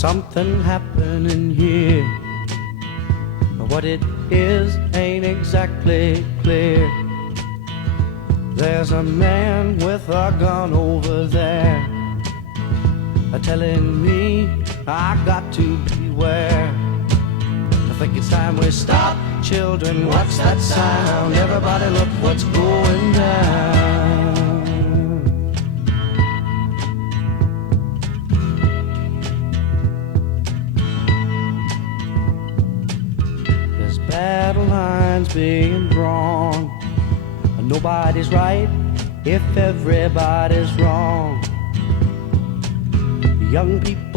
something happening here, but what it is ain't exactly clear. There's a man with a gun over there, telling me I got to beware. I think it's time we stop, children, what's that sound? Everybody look what's going down. There's battle lines being drawn. Nobody's right if everybody's wrong. Young people